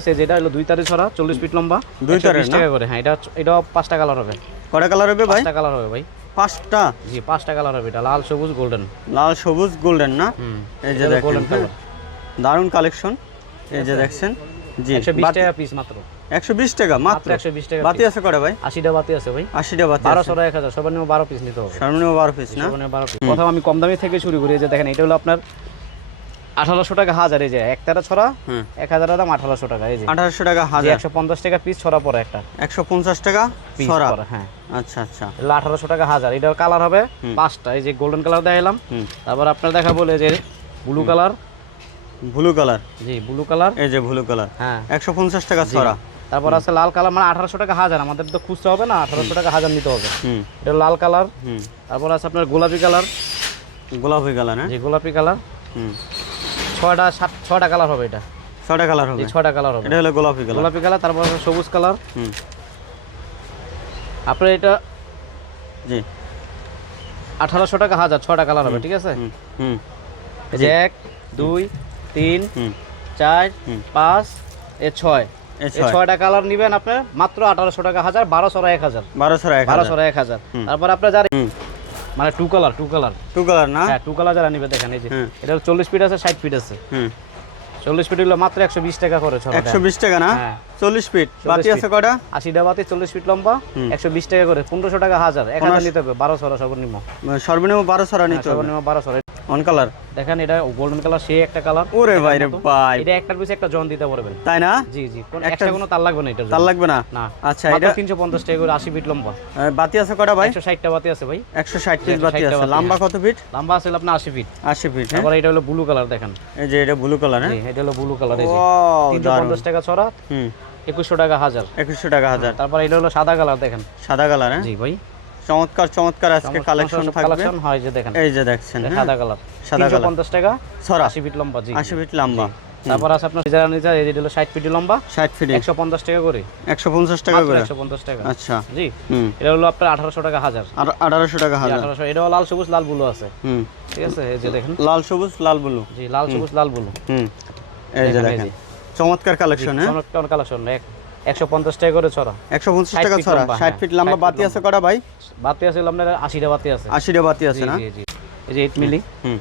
আছে যেটা হলো দুই তারি ছড়া চল্লিশ ফিট লম্বা। দুই 120? টাকা করে হ্যাঁ এটা এটাও পাঁচটা কালার হবে। কটা কালার হবে ভাই? পাঁচটা কালার হবে ভাই। পাঁচটা? জি পাঁচটা কালার হবে এটা লাল সবুজ গোল্ডেন। লাল সবুজ গোল্ডেন না? এই যে দেখেন দারুণ কালেকশন এই যে দেখছেন? জি একশো বিশ টাকা পিস মাত্র। একশো বিশ টাকা মাত্র মাত্র? একশো বিশ টাকা বাতি আছে কটা ভাই? আশিটা বাতি আছে ভাই। আশিটা বাতি বারো আছে। ছড়া এক হাজার। সর্বনিম্ন বারো পিস নিতে হবে। সর্বনিম্ন বারো পিস না? সর্বনিম্ন বারো পিস প্রথম আমি কম দামি থেকে শুরু করি এই যে দেখেন এটা হলো আপনার আঠারোশো টাকা হাজার এই যে এক তেরো ছড়া এক হাজার দাম আঠারোশো টাকা এই যে। আঠারোশো টাকা হাজার। একশো পঞ্চাশ টাকা পিস ছড়া পরে একটা। একশো পঞ্চাশ টাকা পিস ছড়া। হ্যাঁ। আচ্ছা আচ্ছা। আঠারোশো টাকা হাজার। এটার কালার হবে পাঁচটা এই যে গোল্ডেন কালার দেখালাম তারপর আপনার দেখা বলে যে ব্লু কালার ব্লু কালার জি ব্লু কালার এই যে ব্লু কালার হ্যাঁ। একশো পঞ্চাশ টাকা ছড়া। তারপর আছে লাল কালার মানে আঠারোশো টাকা হাজার। আমাদের তো খুঁজতে হবে না আঠারোশো টাকা হাজার নিতে হবে। এটা লাল কালার তারপর আছে আপনার গোলাপি কালার গোলাপি কালার হ্যাঁ। জি গোলাপি কালার হুম। ছয়টা সাত ছয়টা কালার হবে এটা। ছটা কালার হবে। ছয়টা কালার হবে। এটা হলো গোলাপি কালার গোলাপি কালার তারপর সবুজ কালার হুম। আপনার এটা জি। আঠারোশো টাকা হাজার ছয়টা কালার হবে ঠিক আছে? হুম। এক দুই তিন চার পাঁচ এ ছয়। ছয়টা কালার নিবেন আপনার মাত্র আঠারোশো টাকা হাজার বারোশো এক হাজার। বারোশো বারোশো এক হাজার। তারপর আপনার যারা মানে two colour two colour two colour না? হ্যাঁ টু কালার যারা নিবে দেখেন এই যে। এটা চল্লিশ ফিট আছে ষাট ফিট আছে। হুম। চল্লিশ ফিট হলো মাত্র একশো বিশ টাকা করে ছড়াটা একশো বিশ টাকা না? হ্যাঁ। চল্লিশ ফিট বাতি আছে কটা আশিটা বাতি চল্লিশ ফিট লম্বা। একশো বিশ টাকা করে। পনেরোশো টাকা হাজার এক হাজার নিতে হবে বারো ছড়া সর্বনিম্ন সর্বনিম্ন বারো ছড়া নিতে হবে। সর্বনিম্ন বারো ছড়া অন কালার দেখেন এটা গোল্ডেন কালার সে একটা কালার ওরে ভাই রে ভাই। এটা একটার পিছনে একটা জন দিতে পারবেন। তাই না? জি জি। একটা কোনো তার লাগবে না এটার তার লাগবে না? না। আচ্ছা এটা তিনশো পঞ্চাশ টাকা করে আশি ফিট লম্বা। বাতি আছে কটা ভাই? একশো ষাটটা বাতি আছে ভাই। একশো ষাট পিস বাতি আছে। লম্বা কত ফিট লম্বা আছে আপনার আশি ফিট আশি ফিট হ্যাঁ। তারপর এটা হলো ব্লু কালার দেখেন। এই যে এটা ব্লু কালার হ্যাঁ? এটা হলো ব্লু কালার এই যে। ও তিনশো দারুণ। পঞ্চাশ টাকা ছড়া হুম। একুশশো টাকা হাজার। একুশশো টাকা হাজার। তারপর এটা হলো সাদা কালার দেখেন। সাদা কালার হ্যাঁ? জি ভাই। চমৎকার চমৎকার আজকে কালেকশন থাকবে। কালেকশন হয় যে দেখেন। এই যে দেখছেন এটা হ্যাঁ? সাদা কালার। সাদা কালার। পঞ্চাশ টাকা ছড়া। আশি ফিট লম্বা জি। আশি ফিট লম্বা। তারপর আছে আপনার যারা নিচে এই যে হলো ষাট ফিট লম্বা। ষাট ফিট একশো পঞ্চাশ টাকা করে। একশো পঞ্চাশ টাকা করে? একশো পঞ্চাশ টাকা। আচ্ছা। জি। হুম। এটা হলো আপনার আঠারোশো টাকা হাজার। আর আঠারোশো টাকা হাজার। আঠারোশো। এটাও লাল সবুজ লাল ব্লু আছে। হুম। ঠিক আছে এই যে দেখেন। লাল সবুজ লাল ব্লু। জি লাল সবুজ লাল ব্লু। হুম। এই যে দেখেন, দেখেন। চমৎকার কালেকশন হ্যাঁ? চমৎকার কালেকশন এক একশো পঞ্চাশ টাকা করে ছড়া। একশো পঞ্চাশ 60 টাকা ছড়া। লম্বা, ষাট হ্যাঁ, ফিট লম্বা বাতি আছে কটা ভাই? বাতি আছে আপনার আশিটা বাতি আছে। আশিটা বাতি আছে না? জি জি। এই যে এইট মিলি হুম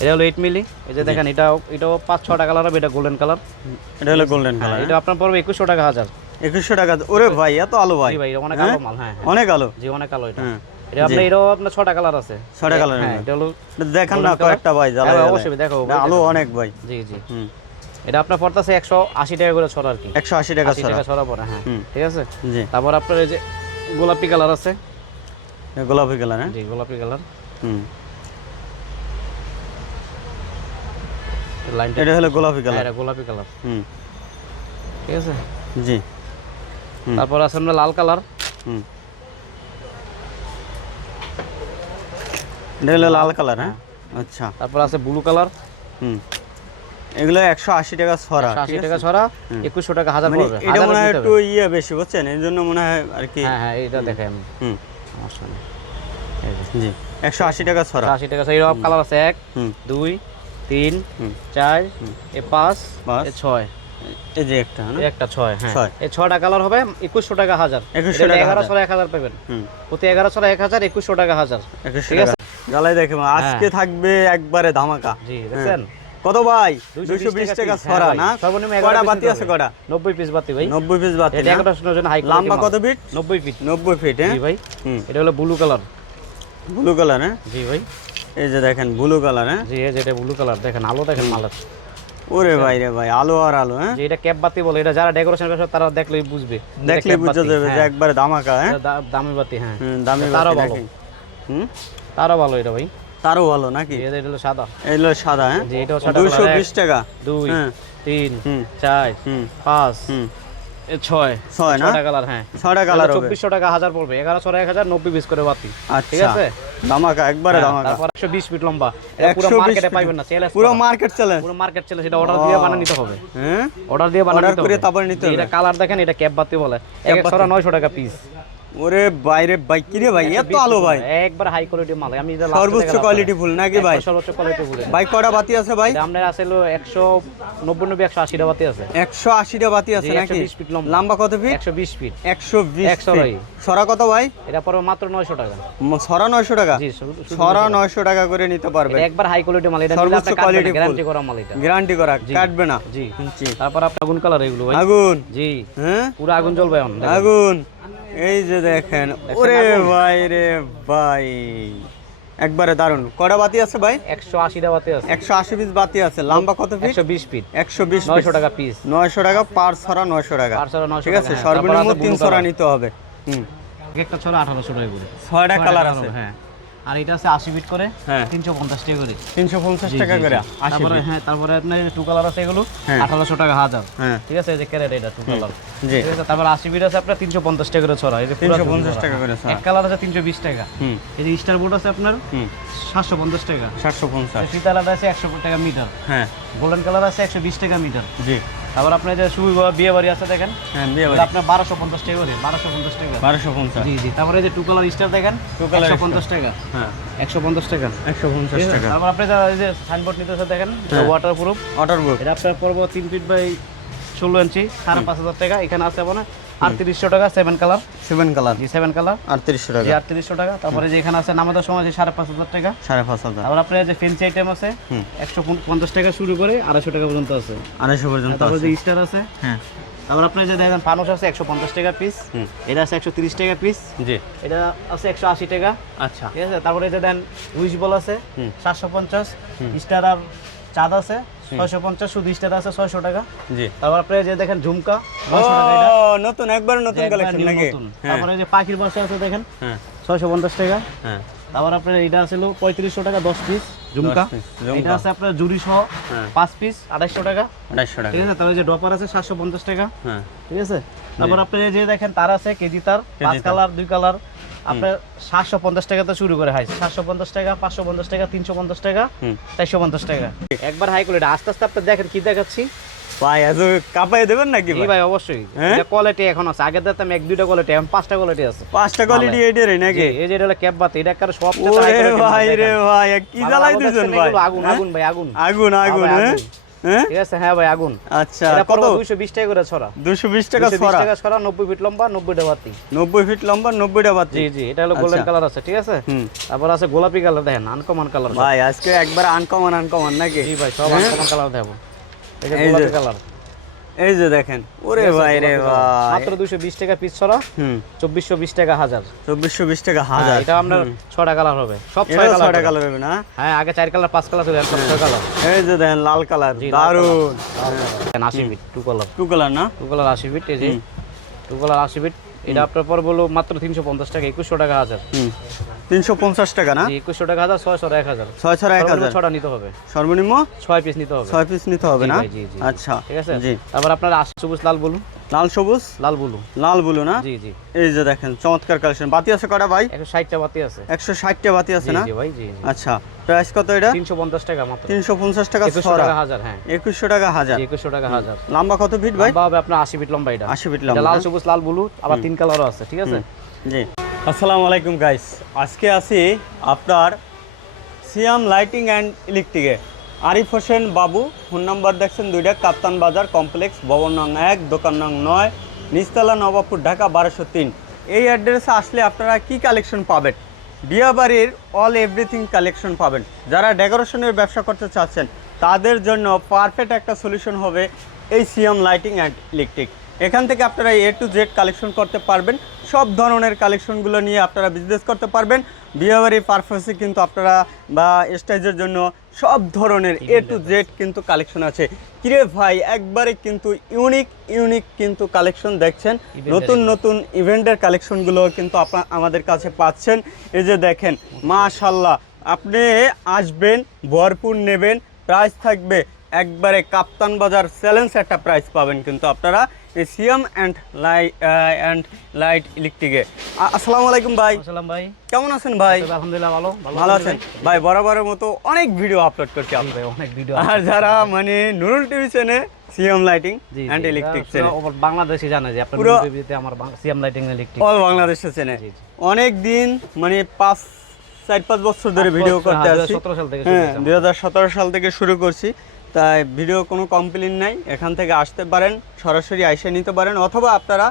এটা হলো এইট মিলি এই যে দেখেন এটাও এটাও পাঁচ ছটা কালার হবে এটা গোল্ডেন কালার এটা হলো গোল্ডেন কালার এটা আপনার পড়বে একুশশো টাকা হাজার। একুশশো টাকা ওরে ভাই এত আলো ভাই। ভাই অনেক হ্যাঁ? আলো মাল হ্যাঁ হ্যাঁ। অনেক আলো। জি অনেক আলো এটা। হ্যাঁ এটা আপনার এটাও আপনার ছটা কালার আছে। ছটা কালার হ্যাঁ এটা হলো দেখান না কয়েকটা ভাই জ্বালা হ্যাঁ, অবশ্যই দেখো এটা আলো অনেক ভাই। জি জি। হুম। এটা আপনার পড়তেছে একশো আশি টাকা করে ছড়া আর কি। একশো আশি টাকা ছড়া। টাকা ছড়া পড়ে হ্যাঁ। ঠিক আছে? জি। তারপর আপনার এই যে গোলাপি কালার আছে। গোলাপি কালার হ্যাঁ? জি গোলাপি কালার। হুম। লাইনটা এটা হলো গোলাপি হ্যাঁ, কালার। এটা গোলাপি কালার। হুম। ঠিক আছে? জি। তারপর আছে আপনার লাল কালার। হুম। এটা হলো লাল কালার হ্যাঁ। আচ্ছা। তারপর আছে ব্লু কালার। হুম। এগুলো একশো আশি টাকা ছড়া টাকা ছড়া একুশশো টাকা হাজার মানে পড়বে। এটা মনে হয় একটু ইয়ে বেশি বুঝছেন? জন্য মনে হয় আর কি হ্যাঁ হ্যাঁ দেখেন। আমি হুম সমস্যা নেই জি একশো আশি টাকা ছড়া। আশি টাকা এইরকম কালার আছে এক হুম। দুই তিন হুম। চার এ পাঁচ পাঁচ। এ ছয়। এই যে একটা না? একটা ছয় হ্যাঁ। এই কালার হবে টাকা হাজার। 2100 টাকা পাবেন। হুম। প্রতি এগারো ছয় এক হাজার একুশশো টাকা হাজার। ঠিক দেখে আজকে থাকবে একবারে ধামাকা। জি দেখছেন? কত ভাই? 220 দুইশো বিশ টাকা ছড়া হ্যাঁ না? সর্বনিম্ন কটা বাতি আছে। কটা নব্বই পিস বাতি ভাই। নব্বই পিস বাতি এটা না? এগারোশো জন হাই লম্বা কত ফিট নব্বই ফিট নব্বই ফিট হ্যাঁ? জি ভাই। হুম। এটা হলো ব্লু কালার ব্লু কালার হ্যাঁ? জি ভাই। এই যে দেখেন ব্লু কালার হ্যাঁ? জি এই যে এটা ব্লু কালার দেখেন আলো দেখেন মালের। ওরে ভাই রে ভাই আলো আর আলো হ্যাঁ? এটা ক্যাপ বাতি বলে। এটা যারা ডেকোরেশন করে তারা দেখলেই বুঝবে। দেখলে বুঝতে যাবে যে হ্যাঁ। একবারে ধামাকা হ্যাঁ? দামি বাতি হ্যাঁ। দামি তারও ভালো। হুম? তারও ভালো এটা ভাই। তারও ভালো নাকি? এটা হলো সাদা। হ্যাঁ? জি সাদা টাকা। হ্যাঁ। ছয় ছয় না? কালার হ্যাঁ। ছয়টা কালার চব্বিশশো টাকা হাজার পড়বে। এগারো এক হাজার নব্বই পিস করে বাতি। ঠিক আচ্ছা আছে? ধামাকা একবারে হ্যাঁ, ধামাকা। তারপর একশো বিশ ফিট লম্বা। পুরো মার্কেটে পাইবেন না সেল পুরো মার্কেট পুরো মার্কেট সেটা অর্ডার দিয়ে বানিয়ে নিতে হবে। হ্যাঁ? অর্ডার দিয়ে বানিয়ে নিতে করে হবে। তারপরে নিতে এটা কালার দেখেন এটা ক্যাপ বাতি বলে। এক নয়শো টাকা পিস ওরে বাইরে ভাই কি রে ভাই এত আলো ভাই। একবার হাই কোয়ালিটি মাল আমি সর্বোচ্চ কোয়ালিটি ফুল নাকি ভাই? সর্বোচ্চ কোয়ালিটি ফুল। ভাই কটা বাতি আছে ভাই? আপনার আছে হলো একশো নব্বই নব্বই একশো আশিটা বাতি আছে। একশো আশিটা বাতি আছে নাকি? 120 ফিট লম্বা। কত ফিট? একশো বিশ ফিট। একশো বিশ একশো ফিট। ভাই। সরা কত ভাই? এটা পড়বে মাত্র নয়শো টাকা। ম- সরা নয়শো টাকা? জি সরা 900 টাকা। করে নিতে পারবে। একবার হাই কোয়ালিটি মাল এটা সর্বোচ্চ full। গ্যারান্টি করা মাল এটা। গ্যারান্টি করা। কাটবে না। জি। তারপর আপনার আগুন কালার এগুলো ভাই। আগুন? জি। হ্যাঁ? পুরো আগুন জ্বলবে আগুন? এই যে দেখেন ওরে ভাই রে ভাই। একবারে দারুণ কটা বাতি আছে ভাই? একশো আশিটা বাতি আছে। একশো আশি পিস বাতি আছে। লম্বা কত ফিট একশো বিশ ফিট একশো বিশ নয়শো টাকা পিস নয়শো টাকা পার ছড়া নয়শো টাকা। পার ছড়া 900 ঠিক আছে হ্যাঁ। সর্বনিম্ন তিন ছড়া নিতে হবে। হুম। একটা ছড়া আঠারোশো টাকা করে। ছয়টা কালার আছে। হ্যাঁ। আর এটা আছে আশি ফিট করে হ্যাঁ। তিনশো পঞ্চাশ টাকা করে। তিনশো পঞ্চাশ টাকা করে। তারপরে হ্যাঁ তারপরে আপনার টু কালার আছে এগুলো হ্যাঁ। আঠারোশো টাকা হাজার। হ্যাঁ। ঠিক আছে এই যে ক্যারেট এটা টু কালার। জি। ঠিক আছে তারপর আশি ফিট আছে আপনার তিনশো পঞ্চাশ টাকা করে ছড়া এই যে তিনশো পঞ্চাশ। টাকা করে। এক কালার আছে তিনশো বিশ টাকা। হুম। এই যে স্টার বোর্ড আছে আপনার হুম। সাতশো পঞ্চাশ টাকা। সাতশো পঞ্চাশ। আছে একশো টাকা মিটার হ্যাঁ। গোল্ডেন কালার আছে একশো বিশ টাকা মিটার জি। তারপর আপনার যে সুই বিয়ে বাড়ি আছে দেখেন হ্যাঁ বিয়ে বাড়ি। আপনার বারোশো পঞ্চাশ টাকা করে বারোশো পঞ্চাশ টাকা বারোশো পঞ্চাশ। জি জি তারপরে যে টু কালার স্টার দেখেন একশো পঞ্চাশ টাকা। হ্যাঁ। একশো পঞ্চাশ টাকা। একশো পঞ্চাশ টাকা। তারপর আপনি যা এই যে সাইনবোর্ড নিতেছে দেখেন। ওয়াটার প্রুফ ওয়াটার প্রুফ এটা আপনার পর্ব তিন ফিট বাই ষোলো ইঞ্চি সাড়ে পাঁচ হাজার টাকা। এখানে আছে আপনার আটত্রিশশো টাকা সেভেন কালার সেভেন কালার জি সেভেন কালার আটত্রিশশো টাকা। আটত্রিশশো টাকা। তারপরে যে এখানে আছে নামাজের সময় আছে সাড়ে পাঁচ হাজার টাকা। সাড়ে পাঁচ হাজার। তারপর আপনার যে ফেন্সি আইটেম আছে একশো পঞ্চাশ টাকা শুরু করে আড়াইশো টাকা পর্যন্ত আছে। আড়াইশো পর্যন্ত তারপর যে স্টার আছে হ্যাঁ। তারপর আপনার যে দেখেন ফানুস আছে একশো পঞ্চাশ টাকা পিস এটা আছে একশো তিরিশ টাকা পিস জি। এটা আছে একশো আশি টাকা। আচ্ছা। ঠিক আছে? তারপরে যে দেন উইচ বল আছে সাতশো পঞ্চাশ। স্টার আর চাঁদ আছে ছয়শো পঞ্চাশ শুধু স্টার আছে ছয়শো টাকা। জি। তারপর আপনি যে দেখেন ঝুমকা ও নয়শো টাকা এটা। নতুন একবার নতুন কালেকশন নাকি? হ্যাঁ। তারপরে যে পাখির বাসা আছে দেখেন হ্যাঁ। ছয়শো পঞ্চাশ টাকা। হ্যাঁ। তারপর আপনার এটা ছিল পঁয়ত্রিশশো টাকা দশ পিস ঝুমকা। এটা আছে আপনার জুড়ি সহ পাঁচ পিস আড়াইশো টাকা। আড়াইশো টাকা। ঠিক আছে তারপরে যে ডপার আছে সাতশো পঞ্চাশ টাকা। হ্যাঁ। ঠিক আছে? তারপর আপনি যে দেখেন তার আছে কেজি তার। পাঁচ কালার দুই কালার। আপনার সাতশো পঞ্চাশ টাকা তো শুরু করে হাই সাতশো পঞ্চাশ টাকা পাঁচশো পঞ্চাশ টাকা তিনশো পঞ্চাশ টাকা চারশো পঞ্চাশ টাকা। একবার হাই কোয়ালিটি আস্তে আস্তে আপনি দেখেন কি দেখাচ্ছি। ভাই দেবেন নাকি ভাই? ভাই অবশ্যই। হ্যাঁ? এটা কোয়ালিটি এখন আছে। আগে দেখতাম এক দুইটা কোয়ালিটি এখন পাঁচটা কোয়ালিটি আছে। পাঁচটা কোয়ালিটি এইটারই নাকি? এই যে এটা হলো ক্যাপ বাতি এটা একটা সব ভাই রে ভাই কি জ্বালাই দিছেন ভাই? আগুন হ্যাঁ? আগুন ভাই আগুন। আগুন আগুন। হ্যাঁ। হ্যাঁ ঠিক আছে হ্যাঁ ভাই আগুন। আচ্ছা কত? কত দুইশো বিশ টাকা করে ছড়া। দুশো বিশ টাকা ছড়া? 220 টাকা ছড়া নব্বই ফিট লম্বা নব্বইটা বাতি। নব্বই ফিট লম্বা নব্বইটা বাতি? জি জি এটা হলো গোল্ডেন আচ্ছা। কালার আছে ঠিক আছে? হুম। তারপর আছে গোলাপি কালার দেখেন আনকমন কালার ভাই আজকে একবার আনকমন আনকমন নাকি? জি ভাই সব হ্যাঁ? আনকমন কালার দেবো। এই এই যে, গোলাপি কালার। এই যে দেখেন ওরে ভাই রে ভাই। মাত্র দুইশো বিশ টাকা পিস ছড়া হুম। বিশ টাকা হাজার। চব্বিশশো বিশ টাকা হ্যাঁ, হাজার। এটা আপনার ছটা কালার হবে। সব ছয় এটাও কালার ছয়টা কালার হবে না? হ্যাঁ আগে চার কালার পাঁচ কালার ছিল এখন সব ছয় কালার এই যে দেখেন লাল কালার দারুণ আশি bit two colour two colour না? টু কালার আশি বিট এই যে। টু কালার আশি ফিট এটা আপনার পর বলো মাত্র তিনশো পঞ্চাশ টাকা একুশশো টাকা হাজার। তিনশো পঞ্চাশ টাকা না? একুশশো টাকা হাজার ছয়শো এক হাজার। ছয় ছয় এক হাজার। ছটা নিতে হবে। সর্বনিম্ন? ছয় পিস নিতে হবে। ছয় পিস নিতে হবে না। আচ্ছা ঠিক আছে? তারপর আপনার আশি সবুজ লাল বলুন। লাল সবুজ? লাল বুলু। লাল বুলু না? জি জি। এই যে দেখেন চমৎকার কালেকশন বাতি আছে কটা ভাই? একশো ষাটটা বাতি আছে। একশো ষাটটা বাতি আছে না? জি ভাই জি আচ্ছা প্রাইস কত এটা? তিনশো পঞ্চাশ টাকা মাত্র। তিনশো পঞ্চাশ টাকা একুশশো ছড়া। টাকা হাজার হ্যাঁ। একুশশো টাকা হাজার। একুশশো টাকা হাজার। লম্বা কত ফিট ভাই? লম্বা হবে আপনার আশি ফিট লম্বা এটা। আশি ফিট এটা লম্বা লাল সবুজ লাল বুলু আবার তিন কালারও আছে ঠিক আছে? জি। আসসালামু আলাইকুম গাইস আজকে আছি আপনার সিয়াম লাইটিং অ্যান্ড ইলেকট্রিকে আরিফ হোসেন বাবু, ফোন নাম্বার দেখছেন দুইটা, কাপ্তান বাজার কমপ্লেক্স, ভবন নং এক, দোকান নং নয় নিস্তালা নবাবপুর, ঢাকা বারোশো তিন। এই অ্যাড্রেসে আসলে আপনারা কি কালেকশন পাবেন? বিয়াবাড়ির অল এভরিথিং কালেকশন পাবেন। যারা ডেকোরেশনের ব্যবসা করতে চাচ্ছেন, তাদের জন্য পারফেক্ট একটা সলিউশন হবে এই সিএম লাইটিং অ্যান্ড ইলেকট্রিক। এখান থেকে আপনারা এ টু জেড কালেকশন করতে পারবেন। সব ধরনের কালেকশনগুলো নিয়ে আপনারা বিজনেস করতে পারবেন। বিয়েবাড়ির পারপাসে কিন্তু আপনারা বা স্টাইজের জন্য সব ধরনের এ টু জেড কিন্তু কালেকশন আছে। কিরে ভাই একবারে কিন্তু ইউনিক ইউনিক কিন্তু কালেকশন দেখছেন। নতুন নতুন ইভেন্টের কালেকশনগুলো কিন্তু আপনার আমাদের কাছে পাচ্ছেন। এই যে দেখেন মাশাল্লাহ আপনি আসবেন ভরপুর নেবেন প্রাইস থাকবে একবারে কাপ্তান বাজার চ্যালেঞ্জ একটা প্রাইস পাবেন কিন্তু আপনারা। CM and light and light ইলেকট্রিকে আসসালামু আলাইকুম ভাই। আসসালাম ভাই। কেমন আছেন ভাই? আলহামদুলিল্লাহ ভালো ভালো আছেন? ভাই বরাবরের মতো অনেক ভিডিও আপলোড করছি জি আপনার ভাই অনেক ভিডিও আর যারা মানে Nurul TV channel CM lighting and electric channel Bangladeshi জানে যে আপনার টিভিতে আমার সিএম লাইটিং ইলেকট্রিক অল বাংলাদেশের চ্যানেল। অনেক দিন মানে পাঁচ চার পাঁচ বছর ধরে ভিডিও করতে আসছি। সতেরো সাল থেকে হ্যাঁ দুই হাজার সতেরো সাল থেকে শুরু করছি। তাই ভিডিও কোনো কমপ্লেন নাই এখান থেকে আসতে পারেন সরাসরি আইসে নিতে পারেন অথবা আপনারা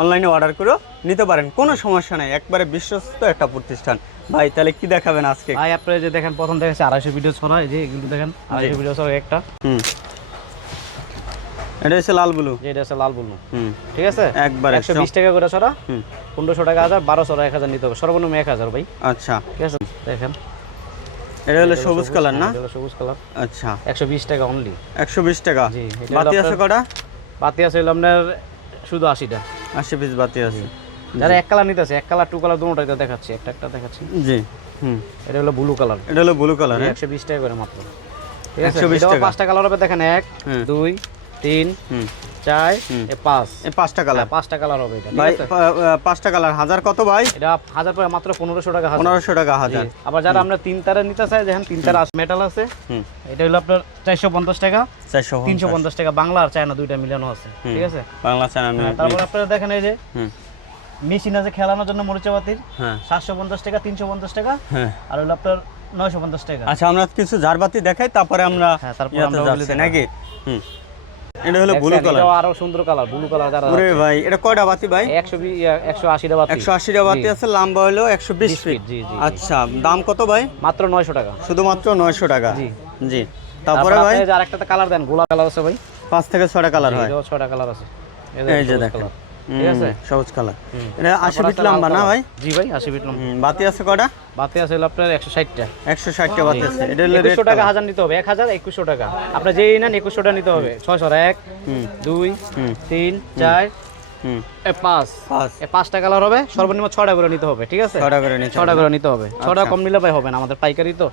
অনলাইনে অর্ডার করেও নিতে পারেন কোনো সমস্যা নাই একবারে বিশ্বস্ত একটা প্রতিষ্ঠান। ভাই তাহলে কি দেখাবেন আজকে? ভাই আপনারা যে দেখেন প্রথম দেখেছি আড়াইশো ভিডিও ছড়া এই যে এগুলো দেখেন আড়াইশো ভিডিও ছড়া একটা। হুম। এটা হচ্ছে লাল ব্লু এটা হচ্ছে লাল বলব হুম। ঠিক আছে? একবারে একশো বিশ টাকা করে ছড়া। হুম। পনেরোশো টাকা হাজার বারোশো এক হাজার নিতে হবে। সর্বনিম্ন এক হাজার ভাই। আচ্ছা। ঠিক আছে? দেখেন। এটা হলো সবুজ কালার না? এটা হলো সবুজ কালার। আচ্ছা। একশো বিশ টাকা অনলি একশো বিশ টাকা? জি, বাতি আছে কটা? বাতি আছে হলো আপনার শুধু আশিটা। আশি পিস বাতি আছে। যারা এক কালার নিতে আছে এক কালার টু কালার দুটোটাই দেখাচ্ছি একটা একটা দেখাচ্ছি। জি হুম। এটা হলো ব্লু কালার এটা হলো ব্লু কালার হ্যাঁ? একশো বিশ টাকা করে মাত্র। ঠিক আছে? 120 টাকা। পাঁচটা কালার হবে দেখেন এক হুম। দুই তিন হুম। চার পাঁচ। পাঁচটা কালার। হ্যাঁ, পাঁচটা কালার হবে এটা ভাই আছে? পা- আহ, পাঁচটা কালার। হাজার কত ভাই? এটা হাজার পরে মাত্র পনেরোশো টাকা পনেরোশো টাকা হাজার। আবার যারা আমরা তিন তারা নিতে চাই দেখেন তিন তারা মেটাল আছে। এটা হলো আপনার চারশো পঞ্চাশ টাকা। চারশো তিনশো পঞ্চাশ টাকা। বাংলা আর চায়না দুইটা মিলানো আছে ঠিক আছে? বাংলা চ্যানেল হ্যাঁ, তারপর আপনারা দেখেন এই যে মেশিন আছে খেলানোর জন্য মরিচাবাতির। হ্যাঁ। সাতশো পঞ্চাশ টাকা তিনশো পঞ্চাশ টাকা। হ্যাঁ। আর হলো আপনার নয়শো পঞ্চাশ টাকা। আচ্ছা আমরা কিছু ঝাড়বাতি দেখাই তারপরে আমরা হ্যাঁ। নাকি? হুম। এটা হলো ব্লু কালার আরও সুন্দর কালার ব্লু কালার যারা ওরে ভাই এটা কয়টা বাতি ভাই? একশো একশো আশিটা বাতি। একশো টা বাতি আছে লম্বা হলো একশো বিশ ফিট জি, জি, জি। আচ্ছা দাম কত ভাই? মাত্র নয়শো টাকা। শুধুমাত্র নয়শো টাকা। জি। জি। তারপরে ভাই? আর একটা কালার দেন গোলা কালার আছে ভাই। পাঁচ থেকে ছটা কালার হয়। ছটা কালার আছে। এই যে দেখেন। ঠিক আছে? সবুজ কালার। এটা ফিট লম্বা না ভাই? জি ভাই আশি ফিট লম্বা। বাতি আছে বাতি আছে আপনার বাতি আছে। এটা হলো টাকা হাজার নিতে হবে এক হাজার একুশশো টাকা। আপনার যেই নেন একুশশো টাকা নিতে হবে। ছয়শো এক হুম। দুই হুম। তিন চার হুম। এ পাঁচ। পাঁচ। পাঁচটা কালার হবে সর্বনিম্ন ছটা করে নিতে হবে ঠিক আছে? ছটা করে নিতে হবে। ছটা কম নিলে ভাই হবে না আমাদের পাইকারি তো।